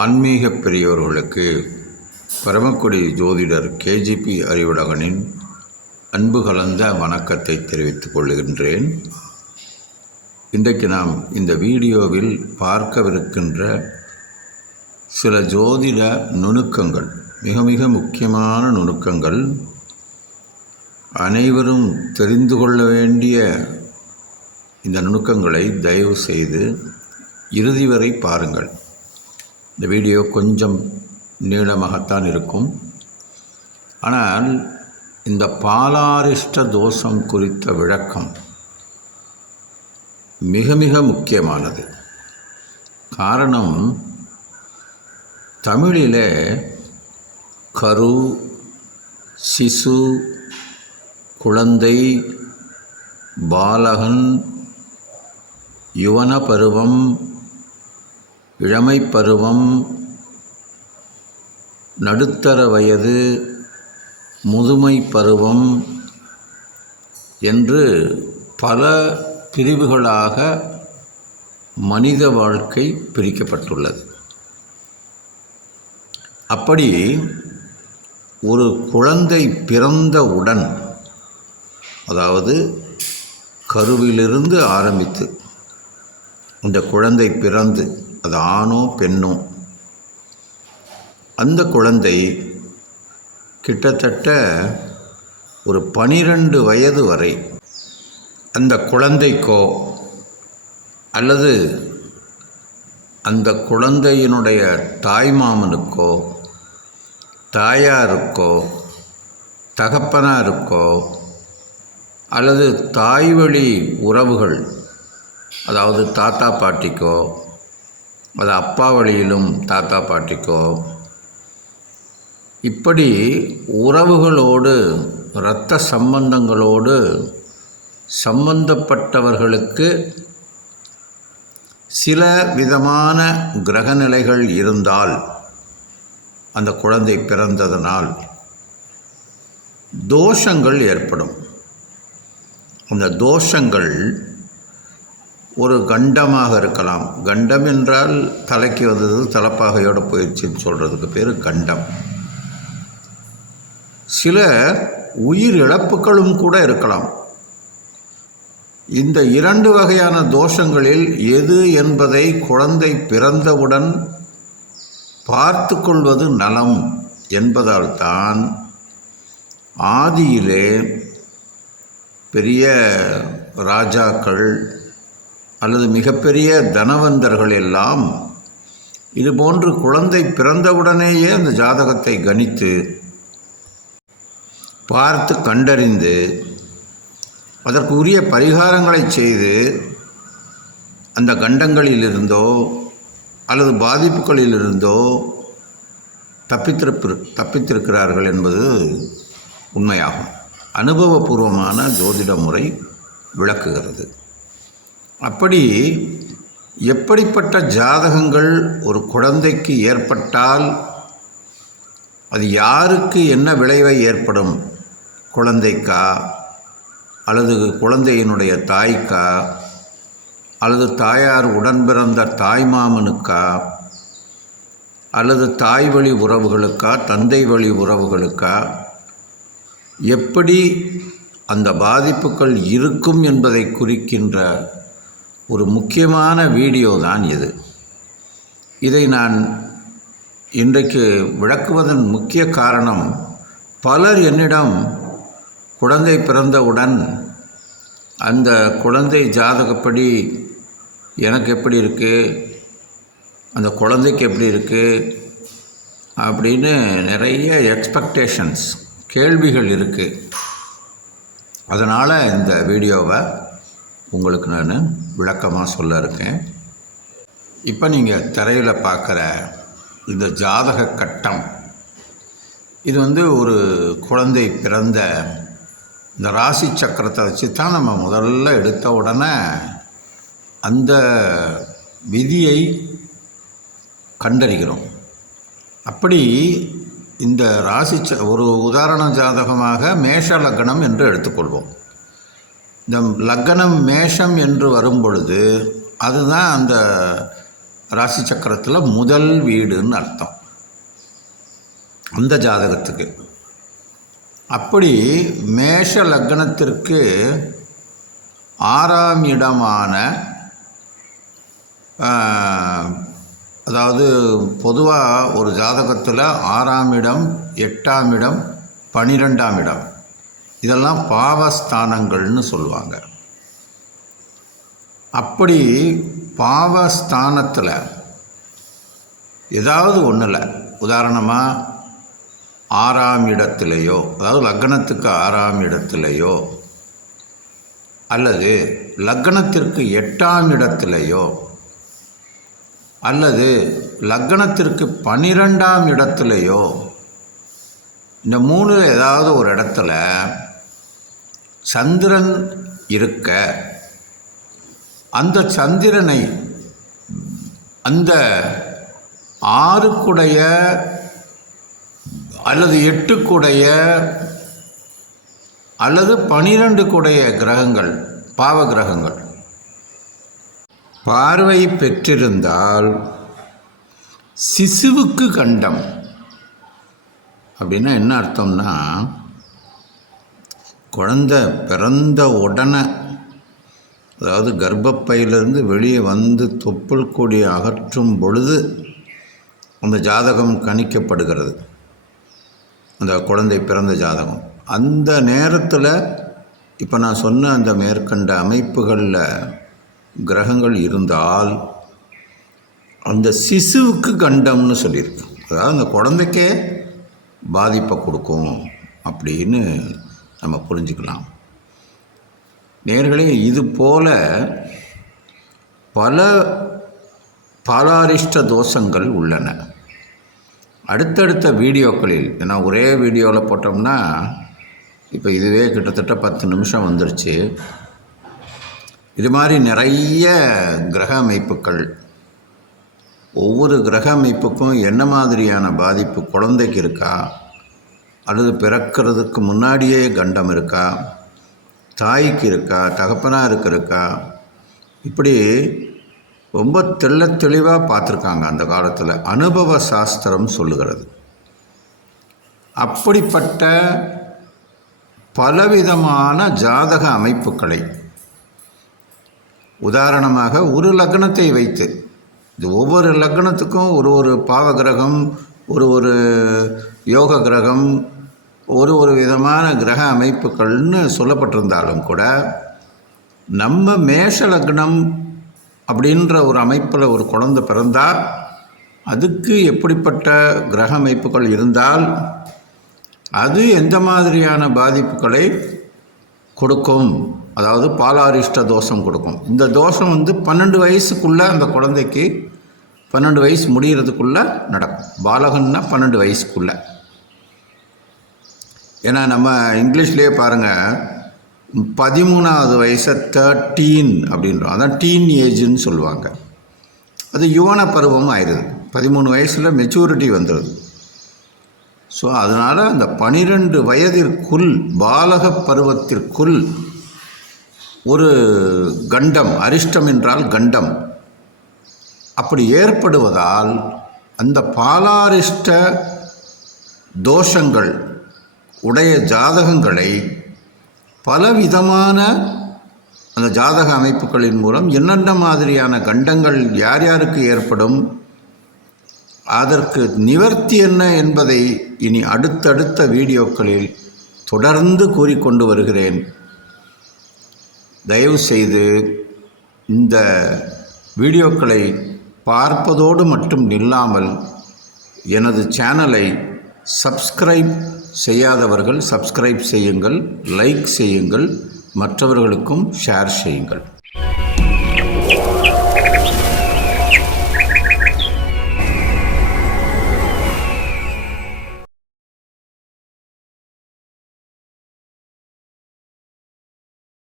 ஆன்மீக பெரியவர்களுக்கு பரமக்குடி ஜோதிடர் கேஜிபி அறிவுலகனின் அன்பு கலந்த வணக்கத்தை தெரிவித்துக் கொள்கின்றேன். இன்றைக்கு நாம் இந்த வீடியோவில் பார்க்கவிருக்கின்ற சில ஜோதிட நுணுக்கங்கள் மிக மிக முக்கியமான நுணுக்கங்கள். அனைவரும் தெரிந்து கொள்ள வேண்டிய இந்த நுணுக்கங்களை தயவு செய்து இறுதி வரை பாருங்கள். இந்த வீடியோ கொஞ்சம் நீளமாகத்தான் இருக்கும். ஆனால் இந்த பாலாரிஷ்ட தோஷம் குறித்த விளக்கம் மிக மிக முக்கியமானது. காரணம் தமிழிலே கரு சிசு குழந்தை பாலகன் யுவன பருவம் இளமை பருவம் நடுத்தர வயது முதுமை பருவம் என்று பல பிரிவுகளாக மனித வாழ்க்கை பிரிக்கப்பட்டுள்ளது. அப்படி ஒரு குழந்தை பிறந்தவுடன் அதாவது கருவிலிருந்து ஆரம்பித்து இந்த குழந்தை பிறந்து அது ஆணோ பெண்ணோ? அந்த குழந்தை கிட்டத்தட்ட ஒரு பனிரெண்டு வயது வரை அந்த குழந்தைக்கோ அல்லது அந்த குழந்தையினுடைய தாய்மாமனுக்கோ தாயாருக்கோ தகப்பனாருக்கோ அல்லது தாய்வழி உறவுகள் அதாவது தாத்தா பாட்டிக்கோ அது அப்பா வழியிலும் தாத்தா பாட்டிக்கோ. இப்படி உறவுகளோடு இரத்த சம்பந்தங்களோடு சம்பந்தப்பட்டவர்களுக்கு சில விதமான கிரகநிலைகள் இருந்தால் அந்த குழந்தை பிறந்ததனால் தோஷங்கள் ஏற்படும். அந்த தோஷங்கள் ஒரு கண்டமாக இருக்கலாம். கண்டம் என்றால் தலைக்கு வந்தது தலைப்பாகையோட போயிடுச்சுன்னு சொல்கிறதுக்கு பேர் கண்டம். சில உயிர் இழப்புகளும் கூட இருக்கலாம். இந்த இரண்டு வகையான தோஷங்களில் எது என்பதை குழந்தை பிறந்தவுடன் பார்த்து கொள்வது நலம் என்பதால் தான் ஆதியிலே பெரிய ராஜாக்கள் அல்லது மிகப்பெரிய தனவந்தர்கள் எல்லாம் இதுபோன்று குழந்தை பிறந்தவுடனேயே அந்த ஜாதகத்தை கணித்து பார்த்து கண்டறிந்து அதற்கு உரிய பரிகாரங்களை செய்து அந்த கண்டங்களிலிருந்தோ அல்லது பாதிப்புகளிலிருந்தோ தப்பித்திருப்பு தப்பித்திருக்கிறார்கள் என்பது உண்மையாகும். அனுபவபூர்வமான ஜோதிட முறை விளக்குகிறது. அப்படி எப்படிப்பட்ட ஜாதகங்கள் ஒரு குழந்தைக்கு ஏற்பட்டால் அது யாருக்கு என்ன விளைவை ஏற்படும்? குழந்தைக்கா? அல்லது குழந்தையினுடைய தாய்க்கா? அல்லது தாயார் உடன் பிறந்த தாய்மாமனுக்கா அல்லது தாய் வழி உறவுகளுக்கா? தந்தை வழி உறவுகளுக்கா? எப்படி அந்த பாதிப்புகள் இருக்கும் என்பதை குறிக்கின்ற ஒரு முக்கியமான வீடியோ தான் இது. இதை நான் இன்றைக்கு விளக்குவதன் முக்கிய காரணம் பலர் என்னிடம் குழந்தை பிறந்தவுடன் அந்த குழந்தை ஜாதகப்படி எனக்கு எப்படி இருக்குது அந்த குழந்தைக்கு எப்படி இருக்குது அப்படின்னு நிறைய எக்ஸ்பெக்டேஷன்ஸ் கேள்விகள் இருக்குது அதனால் இந்த வீடியோவை உங்களுக்கு நான் விளக்கமாக சொல்ல இருக்கேன். இப்போ நீங்கள் திரையில் பார்க்குற இந்த ஜாதக கட்டம் இது வந்து ஒரு குழந்தை பிறந்த இந்த ராசி சக்கரத்தை வச்சு தான் நம்ம முதல்ல எடுத்த உடனே அந்த விதியை கண்டறிகிறோம். அப்படி இந்த ராசி ச ஒரு உதாரண ஜாதகமாக மேஷ லக்னம் என்று எடுத்துக்கொள்வோம். இந்த லக்னம் மேஷம் என்று வரும்பொழுது அதுதான் அந்த ராசி சக்கரத்தில் முதல் வீடுன்னு அர்த்தம். அந்த ஜாதகத்துக்கு. அப்படி மேஷ லக்னத்திற்கு ஆறாம் இடமான அதாவது பொதுவாக ஒரு ஜாதகத்தில் ஆறாம் இடம் எட்டாம் இடம் பனிரெண்டாம் இடம். இதெல்லாம் பாவஸ்தானங்கள்னு சொல்லுவாங்க. அப்படி பாவஸ்தானத்தில் ஏதாவது ஒன்றில் உதாரணமாக ஆறாம் இடத்துலையோ அதாவது லக்னத்துக்கு ஆறாம் இடத்துலையோ அல்லது லக்னத்திற்கு எட்டாம் இடத்துலையோ அல்லது லக்னத்திற்கு பன்னிரெண்டாம் இடத்துலையோ இந்த மூணு ஏதாவது ஒரு இடத்துல சந்திரன் இருக்க அந்த சந்திரனை அந்த ஆறுக்குடைய அல்லது எட்டுக்குடைய அல்லது பனிரெண்டுக்குடைய கிரகங்கள் பாவ கிரகங்கள். பார்வை பெற்றிருந்தால் சிசுவுக்கு கண்டம். அப்படின்னா என்ன அர்த்தம்னா குழந்தை பிறந்த உடனே அதாவது கர்ப்பப்பையிலிருந்து வெளியே வந்து தொப்புள் கொடி அகற்றும் பொழுது அந்த ஜாதகம் கணிக்கப்படுகிறது. அந்த குழந்தை பிறந்த ஜாதகம். அந்த நேரத்தில் இப்போ நான் சொன்ன அந்த மேற்கண்ட அமைப்புகளில் கிரகங்கள் இருந்தால் அந்த சிசுவுக்கு கண்டம்னு சொல்லியிருக்கு. அதாவது அந்த குழந்தைக்கே பாதிப்பை கொடுக்கும் அப்படின்னு நம்ம புரிஞ்சுக்கலாம். நேர்களே இது போல பல பாலாரிஷ்ட தோஷங்கள் உள்ளன. அடுத்தடுத்த வீடியோக்களில் ஏன்னா ஒரே வீடியோவில் போட்டோம்னா இப்போ இதுவே கிட்டத்தட்ட பத்து நிமிஷம் வந்துருச்சு. இது மாதிரி நிறைய கிரக அமைப்புகள். ஒவ்வொரு கிரக அமைப்புக்கும் என்ன மாதிரியான பாதிப்பு குழந்தைக்கு இருக்கா? அல்லது பிறக்கிறதுக்கு முன்னாடியே கண்டம் இருக்கா? தாய்க்கு இருக்கா? தகப்பனாருக்கு இருக்கா? இப்படி ரொம்ப தெள்ள தெளிவாக பார்த்துருக்காங்க அந்த காலத்தில். அனுபவ சாஸ்திரம் சொல்லுகிறது. அப்படிப்பட்ட பலவிதமான ஜாதக அமைப்புகளை. உதாரணமாக ஒரு லக்னத்தை வைத்து இது ஒவ்வொரு லக்னத்துக்கும் ஒரு ஒரு பாவ கிரகம் ஒரு ஒரு யோக கிரகம் ஒரு ஒரு விதமான கிரக அமைப்புகள்னு சொல்லப்பட்டிருந்தாலும் கூட நம்ம மேஷ லக்னம் அப்படின்ற ஒரு அமைப்பில் ஒரு குழந்தை பிறந்தால் அதுக்கு எப்படிப்பட்ட கிரக அமைப்புகள் இருந்தால் அது எந்த மாதிரியான பாதிப்புகளை கொடுக்கும்? அதாவது பாலாரிஷ்ட தோஷம் கொடுக்கும். இந்த தோஷம் வந்து பன்னெண்டு வயசுக்குள்ளே அந்த குழந்தைக்கு பன்னெண்டு வயசு முடிகிறதுக்குள்ளே நடக்கும். பாலகன்னா பன்னெண்டு வயசுக்குள்ளே. ஏன்னா நம்ம இங்கிலீஷ்லேயே பாருங்கள் பதிமூணாவது வயசை தேர்ட்டீன் அப்படின்றோம். அதான் டீன் ஏஜ்னு சொல்லுவாங்க. அது யுவன பருவம் ஆயிடுது. பதிமூணு வயசில் மெச்சூரிட்டி வந்துடுது. ஸோ அதனால் அந்த பனிரெண்டு வயதிற்குள் பாலக பருவத்திற்குள் ஒரு கண்டம் அரிஷ்டம் என்றால் கண்டம் அப்படி ஏற்படுவதால் அந்த பாலாரிஷ்ட தோஷங்கள் உடைய ஜாதகங்களை பலவிதமான அந்த ஜாதக அமைப்புகளின் மூலம் என்னென்ன மாதிரியான கண்டங்கள் யார் யாருக்கு ஏற்படும் அதற்கு நிவர்த்தி என்ன என்பதை இனி அடுத்தடுத்த வீடியோக்களில் தொடர்ந்து கூறிக்கொண்டு வருகிறேன். தயவு செய்து இந்த வீடியோக்களை பார்ப்பதோடு மட்டும் நில்லாமல் எனது சேனலை சப்ஸ்கிரைப் செய்யாதவர்கள் சப்ஸ்கிரைப் செய்யுங்கள் லைக் செய்யுங்கள் மற்றவர்களுக்கும் ஷேர் செய்யுங்கள்.